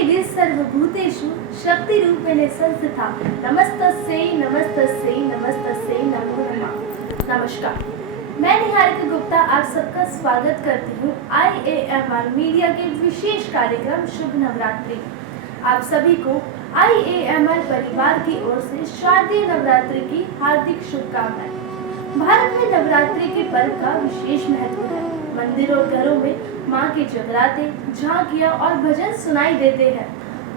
देवी सर्वभूतेषु शक्तिरूपेण संस्थिता नमस्तस्यै नमस्तस्यै नमस्तस्यै नमो नमः। नमस्कार, मैं निहारिका गुप्ता आप सबका स्वागत करती हूँ IAMR मीडिया के विशेष कार्यक्रम शुभ नवरात्रि। आप सभी को IAMR परिवार की ओर से शारदीय नवरात्रि की हार्दिक शुभकामनाएं। भारत में नवरात्रि के पर्व का विशेष महत्व है। मंदिरों और घरों में माँ के जगराते, झांकियाँ और भजन सुनाई देते हैं।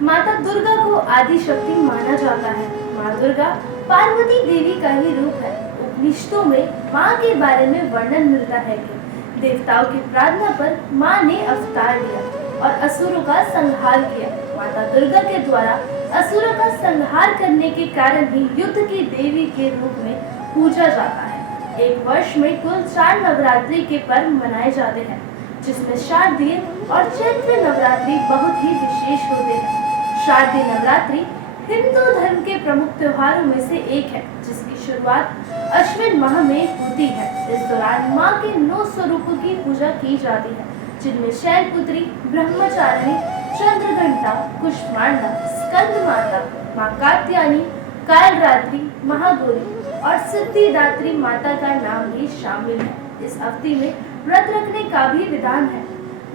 माता दुर्गा को आदि शक्ति माना जाता है। माँ दुर्गा पार्वती देवी का ही रूप है। उपनिषदों में माँ के बारे में वर्णन मिलता है कि देवताओं की प्रार्थना पर माँ ने अवतार लिया और असुरों का संहार किया। माता दुर्गा के द्वारा असुरों का संहार करने के कारण ही युद्ध की देवी के रूप में पूजा जाता है। एक वर्ष में कुल 4 नवरात्रि के पर्व मनाए जाते हैं, जिसमें शारदीय और चैत्र नवरात्रि बहुत ही विशेष होते हैं। शारदीय नवरात्रि हिंदू धर्म के प्रमुख त्योहारों में से एक है, जिसकी शुरुआत अश्विन माह में होती है। इस दौरान माँ के 9 स्वरूपों की पूजा की जाती है, जिनमें शैलपुत्री, ब्रह्मचारिणी, चंद्रघंटा, कुष्मांडा, स्कंद माता, माँ कात्यायनी, कालरात्रि, महागौरी और सिद्धिदात्री माता का नाम भी शामिल है। इस अवधि में व्रत रखने का भी विधान है,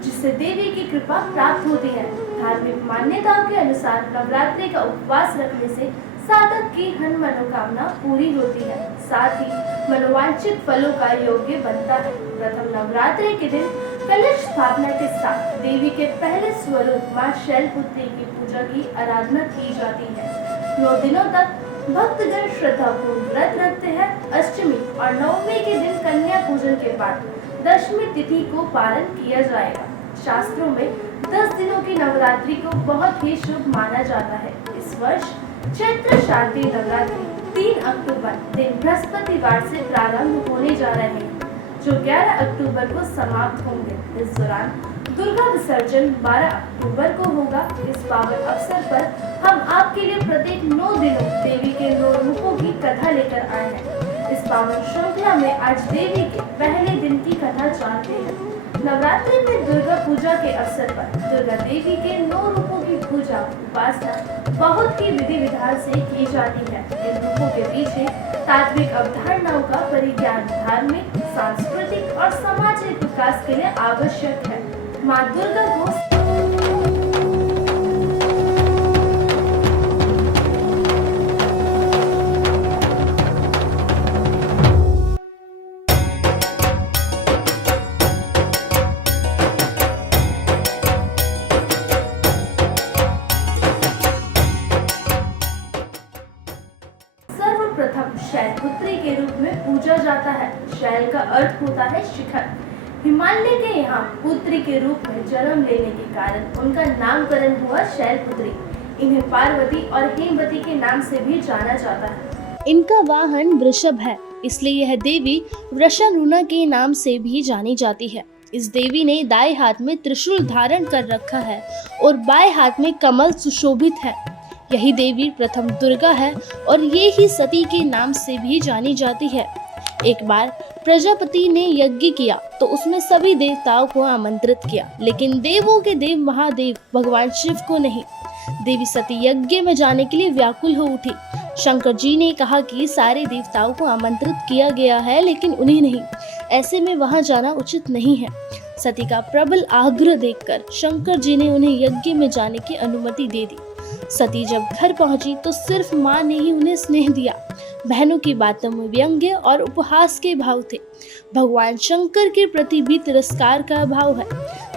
जिससे देवी की कृपा प्राप्त होती है। धार्मिक मान्यताओं के अनुसार नवरात्रि का उपवास रखने से साधक की हर मनोकामना पूरी होती है, साथ ही मनोवांछित फलों का योग्य बनता है। प्रथम नवरात्रि के दिन कलश स्थापना के साथ देवी के पहले स्वरूप माँ शैलपुत्री की पूजा की आराधना की जाती है। 9 दिनों तक भक्तगण श्रद्धापूर्वक व्रत रखते हैं। अष्टमी और नवमी के दिन कन्या पूजन के बाद दशमी तिथि को पारण किया जाएगा। शास्त्रों में 10 दिनों की नवरात्रि को बहुत ही शुभ माना जाता है। इस वर्ष चैत्र शारदीय नवरात्रि 3 अक्टूबर दिन बृहस्पतिवार से प्रारंभ होने जा रहे हैं, जो 11 अक्टूबर को समाप्त होंगे। इस दौरान दुर्गा विसर्जन 12 अक्टूबर को होगा। इस पावन अवसर पर हम आपके लिए प्रत्येक 9 दिनों देवी के 9 रूपों की कथा लेकर आए हैं। इस पावन श्रृंखला में आज देवी के पहले दिन की कथा जानते हैं। नवरात्रि में दुर्गा पूजा के अवसर पर दुर्गा देवी के 9 रूपों की पूजा उपासना बहुत ही विधि विधान से की जाती है। इन रूपों के पीछे तात्विक अवधारणाओं का परिज्ञान धार्मिक, सांस्कृतिक और सामाजिक विकास के लिए आवश्यक है। माँ दुर्गा को सर्वप्रथम शैलपुत्री के रूप में पूजा जाता है। शैल का अर्थ होता है शिखर। हिमालय के यहाँ पुत्री के रूप में जन्म लेने के कारण उनका नामकरण हुआ शैलपुत्री। इन्हें पार्वती और हेमवती के नाम से भी जाना जाता है। इनका वाहन वृषभ है, इसलिए यह देवी वृषणुना के नाम से भी जानी जाती है। इस देवी ने दाएं हाथ में त्रिशूल धारण कर रखा है और बाएं हाथ में कमल सुशोभित है। यही देवी प्रथम दुर्गा है और ये ही सती के नाम से भी जानी जाती है। एक बार प्रजापति ने यज्ञ किया तो उसमें सभी देवताओं को आमंत्रित किया, लेकिन देवों के देव महादेव भगवान शिव को नहीं। देवी सती यज्ञ में जाने के लिए व्याकुल हो उठी। शंकर जी ने कहा कि सारे देवताओं को आमंत्रित किया गया है, लेकिन उन्हें नहीं। ऐसे में वहां जाना उचित नहीं है। सती का प्रबल आग्रह देखकर शंकर जी ने उन्हें यज्ञ में जाने की अनुमति दे दी। सती जब घर पहुंची तो सिर्फ माँ ने ही उन्हें स्नेह दिया। बहनों की बातों में व्यंग्य और उपहास के भाव थे। भगवान शंकर के प्रति भी तिरस्कार का भाव है।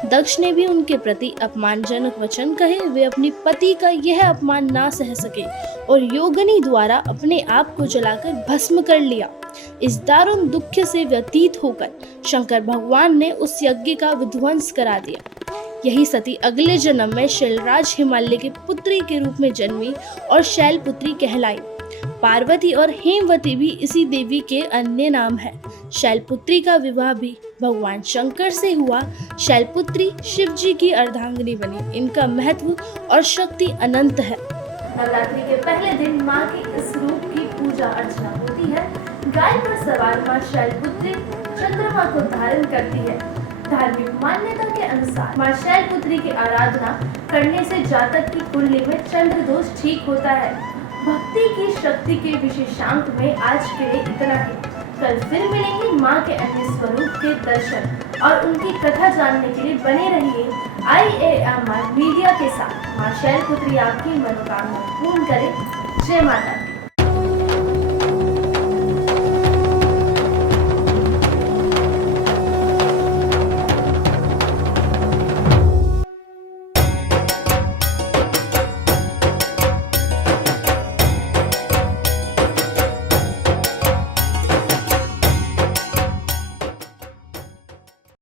दक्ष ने भी उनके प्रति अपमानजनक वचन कहे। वे अपने पति का यह अपमान ना सह सके और योगिनी द्वारा अपने आप को जलाकर भस्म कर लिया। इस दारुण दुख से व्यतीत होकर शंकर भगवान ने उस यज्ञ का विध्वंस करा दिया। यही सती अगले जन्म में शैलराज हिमालय के पुत्री के रूप में जन्मी और शैलपुत्री कहलाई। पार्वती और हेमवती भी इसी देवी के अन्य नाम है। शैलपुत्री का विवाह भी भगवान शंकर से हुआ। शैलपुत्री शिव जी की अर्धांगिनी बनी। इनका महत्व और शक्ति अनंत है। नवरात्रि के पहले दिन माँ के इस रूप की पूजा अर्चना होती है। गाय पर सवार माँ शैलपुत्री चंद्रमा को धारण करती है। धार्मिक मान्यता के अनुसार मां शैलपुत्री की आराधना करने से जातक की कुंडली में चंद्र दोष ठीक होता है। भक्ति की शक्ति के विशेषांक में आज के लिए इतना ही। कल फिर मिलेंगे मां के अन्य स्वरूप के दर्शन और उनकी कथा जानने के लिए बने रहिए IAMR मीडिया के साथ। मां शैलपुत्री आपकी मनोकामना पूर्ण करे। जय माता दी।